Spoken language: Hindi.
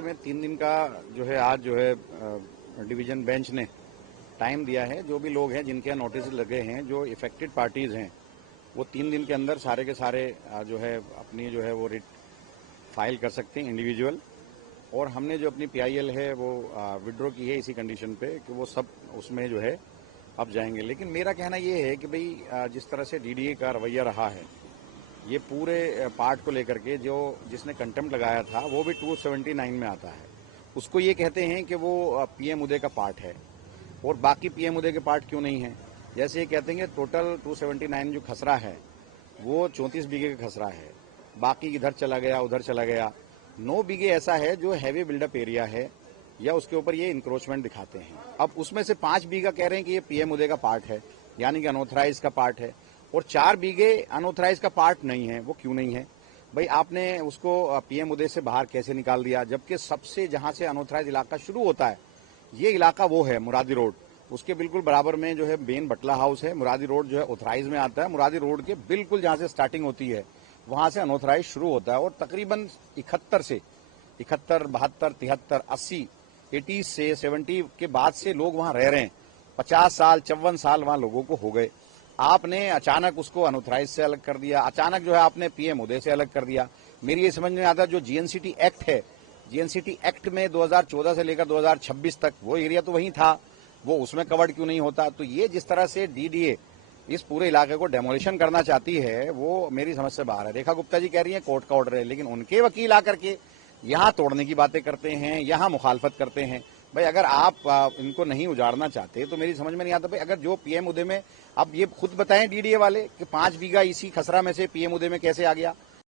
में 3 दिन का जो है आज जो है डिवीजन बेंच ने टाइम दिया है। जो भी लोग हैं जिनके नोटिस लगे हैं, जो इफेक्टेड पार्टीज हैं, वो 3 दिन के अंदर सारे के सारे जो है अपनी जो है वो रिट फाइल कर सकते हैं इंडिविजुअल। और हमने जो अपनी पीआईएल है वो विड्रॉ की है इसी कंडीशन पे कि वो सब उसमें जो है अब जाएंगे। लेकिन मेरा कहना ये है कि भाई जिस तरह से डीडीए का रवैया रहा है, ये पूरे पार्ट को लेकर के जो जिसने कंटेम्प्ट लगाया था वो भी 279 में आता है। उसको ये कहते हैं कि वो पीएम उदय का पार्ट है और बाकी पीएम उदय के पार्ट क्यों नहीं है। जैसे ये कहते हैं कि टोटल 279 जो खसरा है वो 34 बीघे का खसरा है, बाकी इधर चला गया उधर चला गया। 9 बीघे ऐसा है जो हैवी बिल्डअप एरिया है या उसके ऊपर ये इंक्रोचमेंट दिखाते हैं। अब उसमें से 5 बीघा कह रहे हैं कि ये पीएम उदय का पार्ट है, यानी कि अनऑथराइज का पार्ट है, और 4 बीघे अनऑथराइज का पार्ट नहीं है। वो क्यों नहीं है भाई? आपने उसको पीएम उदय से बाहर कैसे निकाल दिया, जबकि सबसे जहां से अनऑथराइज इलाका शुरू होता है ये इलाका वो है मुरादी रोड। उसके बिल्कुल बराबर में जो है बेन बटला हाउस है। मुरादी रोड जो है ऑथराइज में आता है। मुरादी रोड के बिल्कुल जहां से स्टार्टिंग होती है वहां से अनऑथराइज शुरू होता है और तकरीबन 71 से 71, 72, 73, 80, 80 से 70 के बाद से लोग वहां रह रहे हैं। 50 साल 54 साल वहां लोगों को हो गए। आपने अचानक उसको अनऑथराइज से अलग कर दिया, अचानक जो है आपने पीएम उदय से अलग कर दिया। मेरी ये समझ में आता है जो जीएनसीटी एक्ट है, जीएनसीटी एक्ट में 2014 से लेकर 2026 तक वो एरिया तो वहीं था, वो उसमें कवर्ड क्यों नहीं होता? तो ये जिस तरह से डीडीए इस पूरे इलाके को डेमोलिशन करना चाहती है वो मेरी समझ से बाहर है। रेखा गुप्ता जी कह रही है कोर्ट का ऑर्डर है, लेकिन उनके वकील आकर के यहाँ तोड़ने की बातें करते हैं, यहाँ मुखालफत करते हैं। भाई अगर आप इनको नहीं उजाड़ना चाहते तो मेरी समझ में नहीं आता। भाई अगर जो पीएम उदय में, अब ये खुद बताएं डीडीए वाले कि 5 बीघा इसी खसरा में से पीएम उदय में कैसे आ गया?